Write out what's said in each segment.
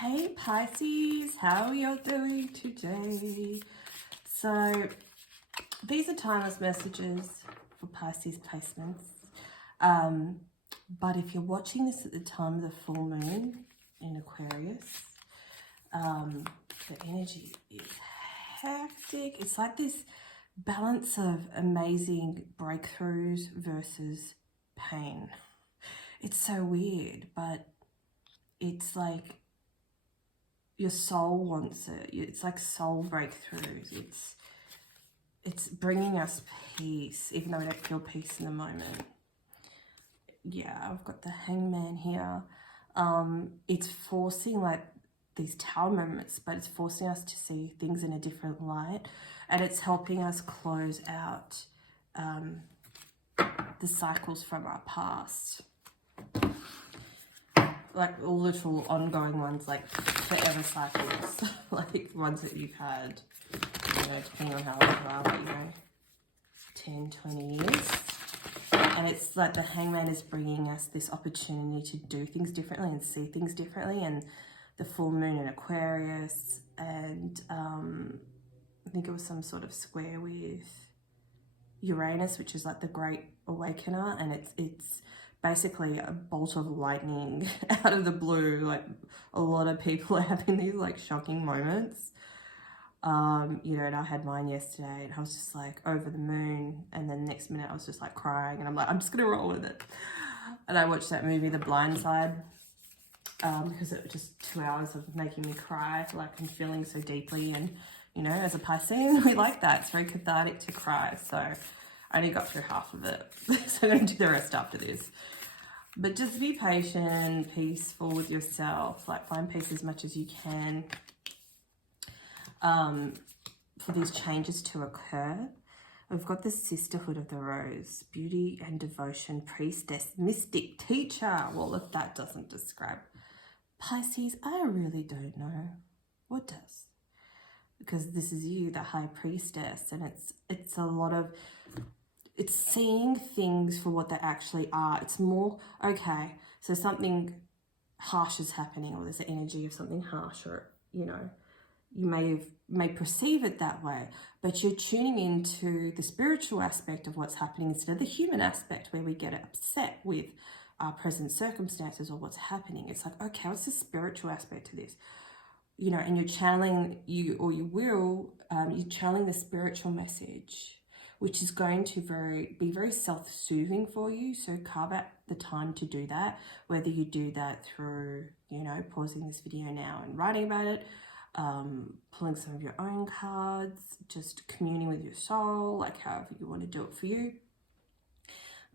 Hey Pisces, how are you doing today? So these are timeless messages for Pisces placements. But if you're watching this at the time of the full moon in Aquarius, the energy is hectic. It's like this balance of amazing breakthroughs versus pain. It's so weird, but it's like your soul wants it. It's like soul breakthroughs. It's bringing us peace, even though we don't feel peace in the moment. Yeah, I've got the Hangman here. It's forcing like these tower moments, but it's forcing us to see things in a different light, and it's helping us close out the cycles from our past. Like little ongoing ones, like forever cycles, like ones that you've had, you know, depending on how old you are, but you know, 10, 20 years. And it's like the Hangman is bringing us this opportunity to do things differently and see things differently. And the full moon in Aquarius, and I think it was some sort of square with Uranus, which is like the Great Awakener, and it's basically a bolt of lightning out of the blue. Like a lot of people are having these like shocking moments. You know, and I had mine yesterday, and I was just like over the moon, and then next minute I was just like crying, and I'm like, I'm just gonna roll with it. And I watched that movie, The Blind Side, because it was just 2 hours of making me cry, like I'm feeling so deeply. And you know, as a Pisces, we like that. It's very cathartic to cry. So I only got through half of it, so I'm going to do the rest after this. But just be patient, peaceful with yourself, like find peace as much as you can for these changes to occur. We've got the Sisterhood of the Rose, beauty and devotion, priestess, mystic, teacher. Well, if that doesn't describe Pisces, I really don't know what does. Because this is you, the high priestess, and it's a lot of, it's seeing things for what they actually are. It's more, okay, so something harsh is happening, or there's the energy of something harsh, or, you know, you may perceive it that way, but you're tuning into the spiritual aspect of what's happening instead of the human aspect where we get upset with our present circumstances or what's happening. It's like, okay, what's the spiritual aspect to this? You know, and you're channeling, you're channeling the spiritual message, which is going to be very self-soothing for you. So carve out the time to do that, whether you do that through, you know, pausing this video now and writing about it, pulling some of your own cards, just communing with your soul, like however you want to do it for you.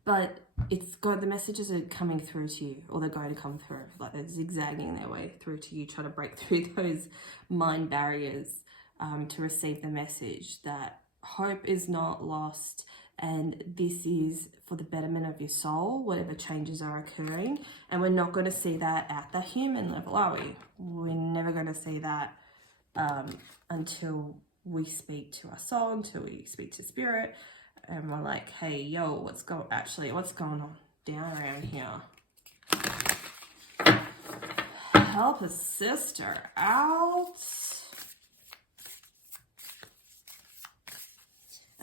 But it's got, the messages are coming through to you, or they're going to come through, like they're zigzagging their way through to you, trying to break through those mind barriers to receive the message that hope is not lost, and this is for the betterment of your soul, whatever changes are occurring. And we're not going to see that at the human level, are we? We're never going to see that until we speak to our soul, until we speak to spirit, and we're like, hey, yo, what's going on down around here? Help a sister out.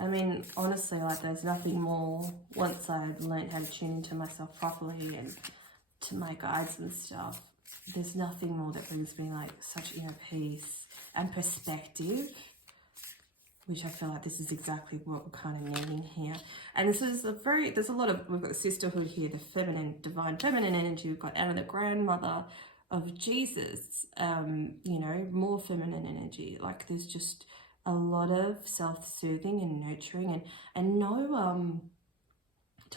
I mean, honestly, like there's nothing more, once I've learned how to tune into myself properly and to my guides and stuff, there's nothing more that brings me like such inner peace and perspective, which I feel like this is exactly what we're kind of needing here. And this is there's a lot of, we've got the sisterhood here, the feminine, divine feminine energy. We've got Anna, the grandmother of Jesus, you know, more feminine energy. Like there's just a lot of self-soothing and nurturing, and no,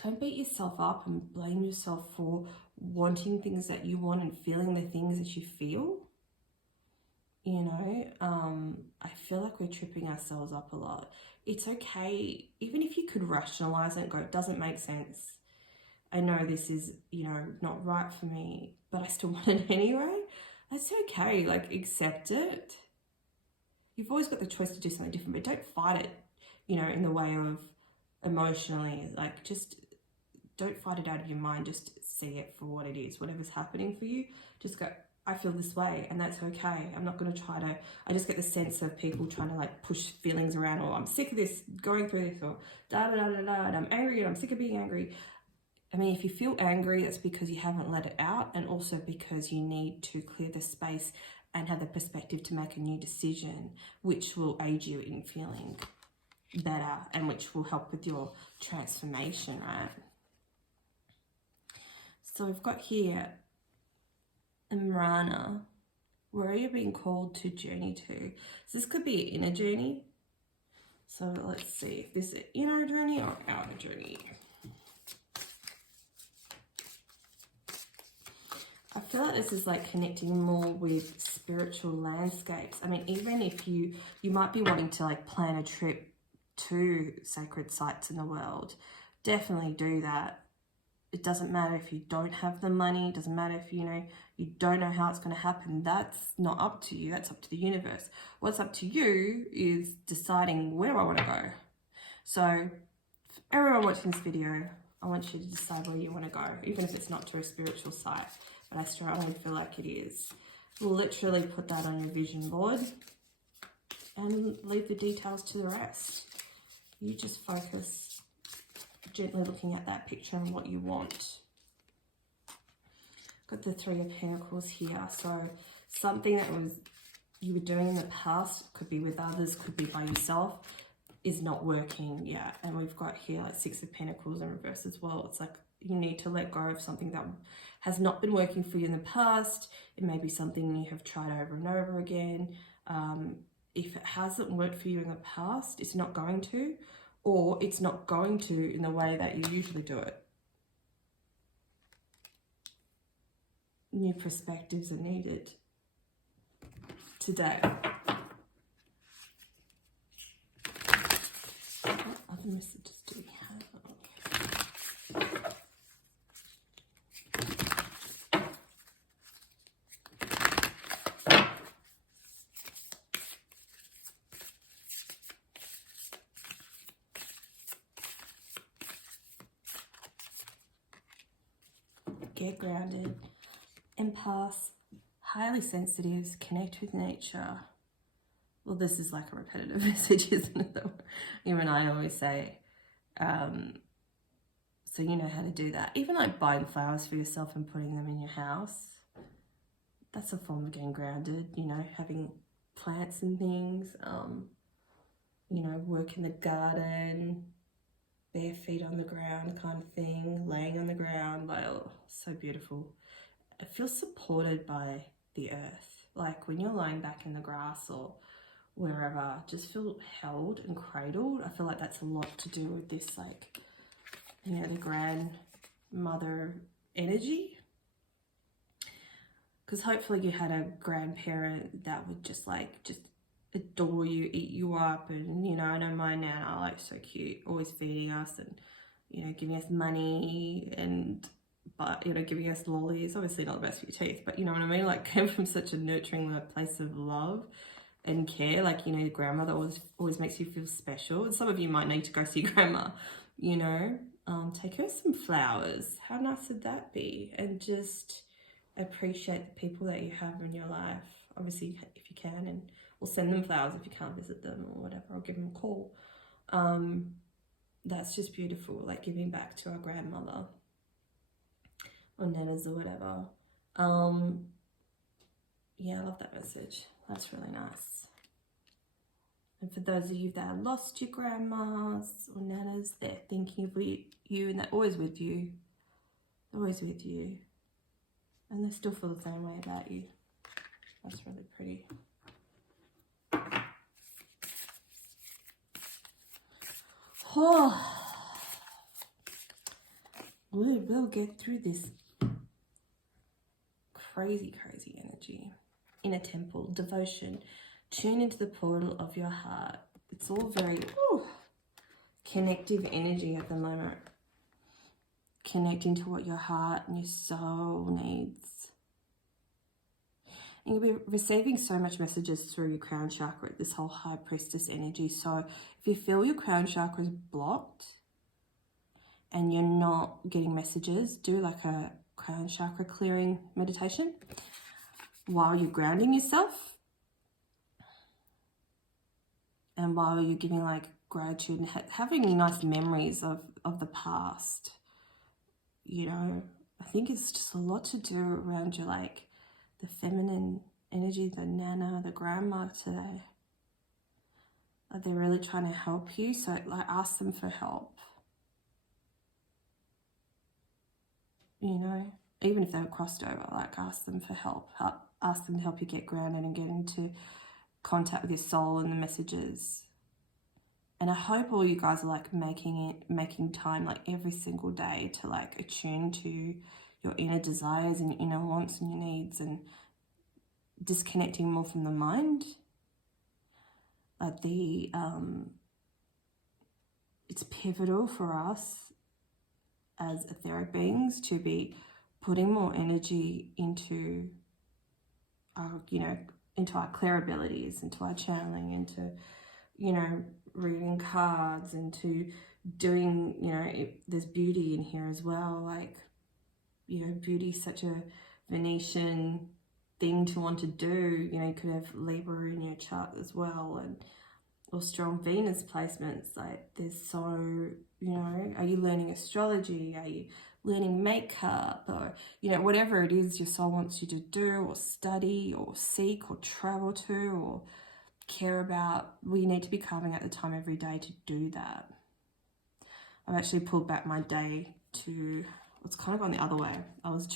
don't beat yourself up and blame yourself for wanting things that you want and feeling the things that you feel. You know, I feel like we're tripping ourselves up a lot. It's okay, even if you could rationalize it and go, it doesn't make sense. I know this is, you know, not right for me, but I still want it anyway. That's okay, like accept it. You've always got the choice to do something different, but don't fight it, you know, in the way of emotionally, like just don't fight it out of your mind. Just see it for what it is. Whatever's happening for you, just go, I feel this way, and that's okay. I'm not going to try to, I just get the sense of people trying to like push feelings around, or I'm sick of this, going through this, or da da da da da, and I'm angry and I'm sick of being angry. I mean, if you feel angry, it's because you haven't let it out, and also because you need to clear the space and have the perspective to make a new decision, which will aid you in feeling better and which will help with your transformation, right? So we've got here Imrana, where are you being called to journey to? So this could be an inner journey. So let's see if this is inner journey or outer journey. I feel like this is like connecting more with spiritual landscapes. I mean, even if you might be wanting to like plan a trip to sacred sites in the world, definitely do that. It doesn't matter if you don't have the money. It doesn't matter if, you know, you don't know how it's going to happen. That's not up to you. That's up to the universe. What's up to you is deciding where I want to go. So everyone watching this video, I want you to decide where you want to go, even if it's not to a spiritual site. But I strongly feel like it is. Literally put that on your vision board and leave the details to the rest. You just focus, gently looking at that picture and what you want. Got the Three of Pentacles here. So something that you were doing in the past, could be with others, could be by yourself, is not working yet. And we've got here like Six of Pentacles in reverse as well. It's like you need to let go of something that has not been working for you in the past. It may be something you have tried over and over again. If it hasn't worked for you in the past, it's not going to, or it's not going to in the way that you usually do it. New perspectives are needed today. What other messages do we have? Okay. Get grounded, empaths, highly sensitives, connect with nature. Well, this is like a repetitive message, isn't it? You and I always say, so you know how to do that. Even like buying flowers for yourself and putting them in your house, that's a form of getting grounded, you know, having plants and things, you know, work in the garden, bare feet on the ground kind of thing, laying on the ground, like, oh, so beautiful. It feels supported by the earth. Like when you're lying back in the grass or wherever, just feel held and cradled. I feel like that's a lot to do with this, like, you know, the grandmother energy. Because hopefully you had a grandparent that would just adore you, eat you up, and, you know, I know my Nana, like, so cute, always feeding us and, you know, giving us money and, but, you know, giving us lollies. Obviously not the best for your teeth, but you know what I mean? Like, came from such a nurturing place of love and care. Like, you know, your grandmother always makes you feel special. And some of you might need to go see grandma, you know. Take her some flowers. How nice would that be? And just appreciate the people that you have in your life. Obviously, if you can, and or send them flowers if you can't visit them or whatever, or give them a call. That's just beautiful, like giving back to our grandmother or nanas or whatever. Yeah, I love that message. That's really nice. And for those of you that have lost your grandmas or nanas, they're thinking of you and they're always with you. They're always with you. And they still feel the same way about you. That's really pretty. Oh, we will get through this crazy energy. Inner temple, devotion, tune into the portal of your heart. It's all very connective energy at the moment. Connecting to what your heart and your soul needs. And you'll be receiving so much messages through your crown chakra, this whole high priestess energy. So if you feel your crown chakra is blocked and you're not getting messages, do like a crown chakra clearing meditation. while you're grounding yourself and while you're giving like gratitude and having nice memories of the past. You know, I think it's just a lot to do around your like the feminine energy, the nana, the grandma today. They're really trying to help you, so like ask them for help. You know, even if they're crossed over, like ask them for help. Ask them to help you get grounded and get into contact with your soul and the messages. And I hope all you guys are like making time like every single day to like attune to your inner desires and your inner wants and your needs, and disconnecting more from the mind. It's pivotal for us as etheric beings to be putting more energy into our, into our clear abilities, into our channeling, into, reading cards, into doing, there's beauty in here as well. Like, beauty is such a Venetian thing to want to do. You could have Libra in your chart as well, or strong Venus placements. Like, there's so, are you learning astrology? Are you learning makeup? Or, whatever it is your soul wants you to do, or study, or seek, or travel to, or care about. We need to be carving out the time every day to do that. I've actually pulled back my day to, it's kind of gone the other way. I was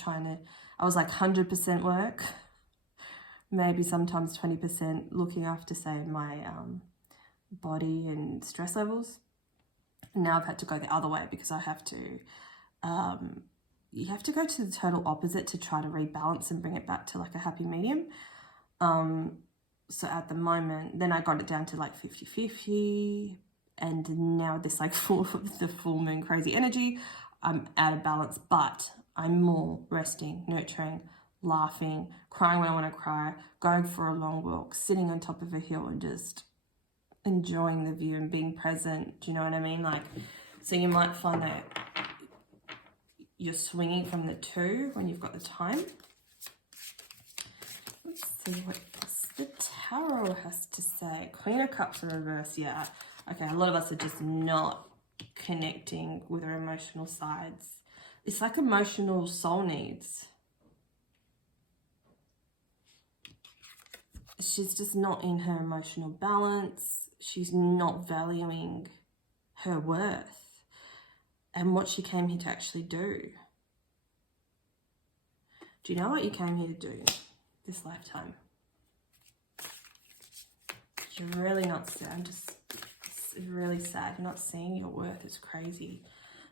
like 100% work, maybe sometimes 20% looking after, say, my body and stress levels. And now I've had to go the other way because I have to, you have to go to the total opposite to try to rebalance and bring it back to like a happy medium. So at the moment, then I got it down to like 50-50, and now this like the full moon crazy energy, I'm out of balance, but I'm more resting, nurturing, laughing, crying when I want to cry, going for a long walk, sitting on top of a hill and just enjoying the view and being present. Do you know what I mean? Like, so you might find that you're swinging from the two when you've got the time. Let's see what the tarot has to say. Queen of Cups in reverse. Yeah, okay, a lot of us are just not connecting with our emotional sides. It's like emotional soul needs. She's just not in her emotional balance. She's not valuing her worth and what she came here to actually do. Do you know what you came here to do this lifetime? You're really not sad. It's really sad. You're not seeing your worth. It's crazy.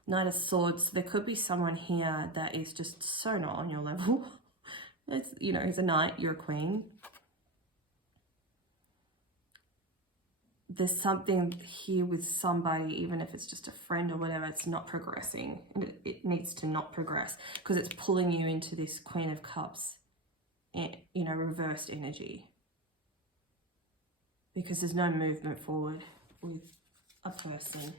Knight of Swords. There could be someone here that is just so not on your level. It's, he's a knight, you're a queen. There's something here with somebody, even if it's just a friend or whatever, it's not progressing. It needs to not progress because it's pulling you into this Queen of Cups, reversed energy. Because there's no movement forward with a person.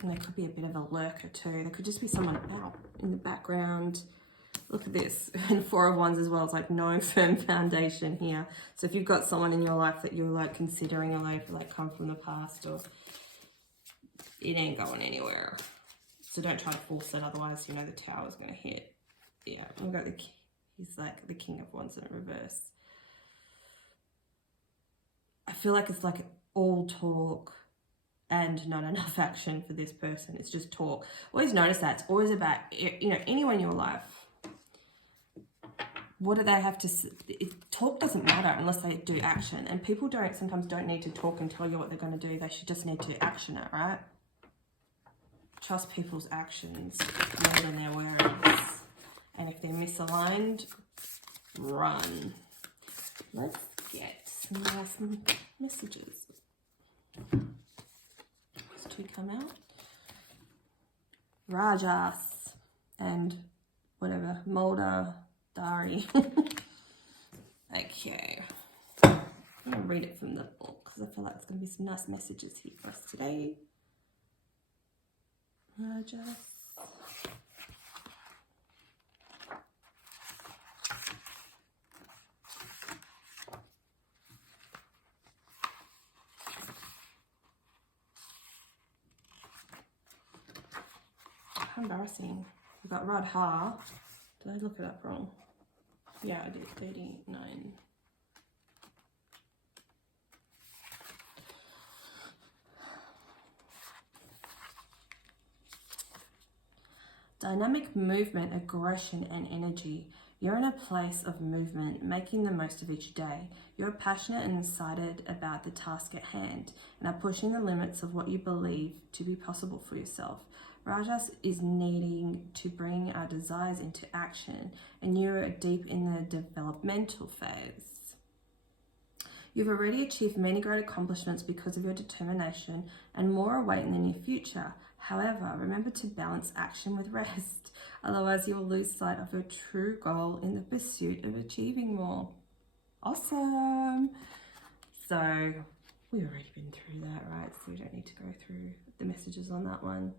And there could be a bit of a lurker too. There could just be someone out in the background. Look at this. And Four of Wands as well. It's like no firm foundation here. So if you've got someone in your life that you're like considering, or like come from the past, or it ain't going anywhere. So don't try to force it, otherwise, the tower's going to hit. Yeah, we've got he's like the King of Wands in reverse. I feel like it's like all talk and not enough action for this person. It's just talk. Always notice that. It's always about, anyone in your life. What do they have to say? Talk doesn't matter unless they do action. And people sometimes don't need to talk and tell you what they're going to do. They should just need to action it, right? Trust people's actions more than their words. And if they're misaligned, run. Let's get some nice messages. These two come out. Rajas and whatever, Mulder, Dari. Okay. I'm going to read it from the book because I feel like there's going to be some nice messages here for us today. Rajas. how embarrassing. We've got Radha. Did I look it up wrong? Yeah, I did. 39. Dynamic movement, aggression, and energy. You're in a place of movement, making the most of each day. You're passionate and excited about the task at hand and are pushing the limits of what you believe to be possible for yourself. Rajas is needing to bring our desires into action, and you are deep in the developmental phase. You've already achieved many great accomplishments because of your determination, and more await in the near future. However, remember to balance action with rest, otherwise you will lose sight of your true goal in the pursuit of achieving more. Awesome! So, we've already been through that, right? So we don't need to go through the messages on that one.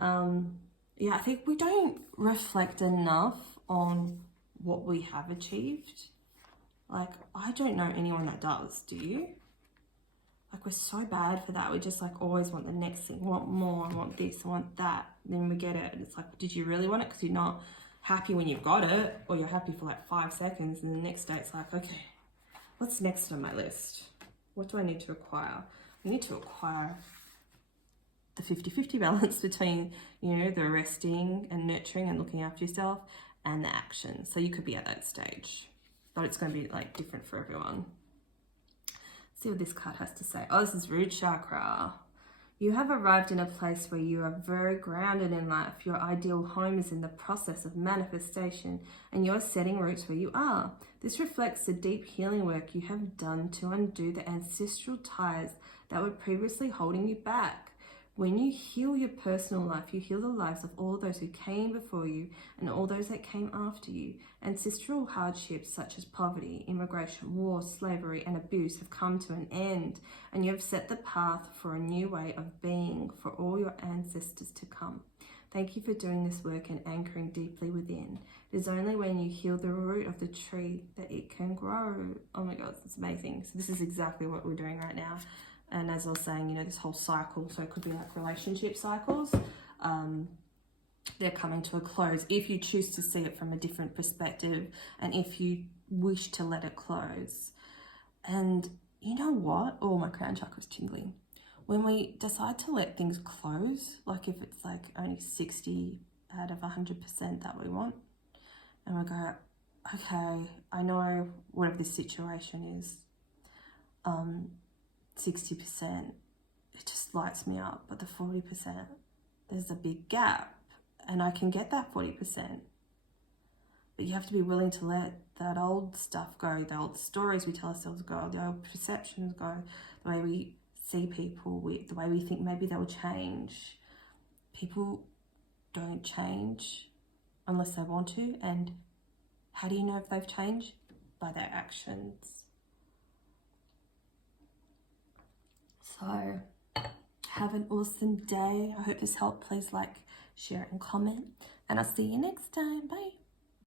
Yeah, I think we don't reflect enough on what we have achieved. Like, I don't know anyone that does, do you? Like, we're so bad for that. We just like always want the next thing, want more, I want this, I want that. Then we get it and it's like, did you really want it? Because you're not happy when you've got it, or you're happy for like 5 seconds and the next day it's like, okay, what's next on my list? What do I need to acquire? We need to acquire the 50-50 balance between, you know, the resting and nurturing and looking after yourself and the action. So you could be at that stage, but it's going to be like different for everyone. Let's see what this card has to say. Oh, this is root chakra. You have arrived in a place where you are very grounded in life. Your ideal home is in the process of manifestation and you're setting roots where you are. This reflects the deep healing work you have done to undo the ancestral ties that were previously holding you back. When you heal your personal life, you heal the lives of all those who came before you and all those that came after you. Ancestral hardships such as poverty, immigration, war, slavery, and abuse have come to an end, and you have set the path for a new way of being for all your ancestors to come. Thank you for doing this work and anchoring deeply within. It is only when you heal the root of the tree that it can grow. Oh my God, it's amazing. So this is exactly what we're doing right now. And as I was saying, you know, this whole cycle, so it could be like relationship cycles, they're coming to a close if you choose to see it from a different perspective and if you wish to let it close. And you know what? Oh, my crown chakra's tingling. When we decide to let things close, like if it's like only 60 out of 100% that we want, and we go, okay, I know whatever this situation is, 60%, it just lights me up, but the 40%, there's a big gap, and I can get that 40%. But you have to be willing to let that old stuff go, the old stories we tell ourselves go, the old perceptions go, the way we see people, the way we think maybe they'll change. People don't change unless they want to, and how do you know if they've changed? By their actions. So, have an awesome day. I hope this helped. Please like, share, and comment. And I'll see you next time. Bye.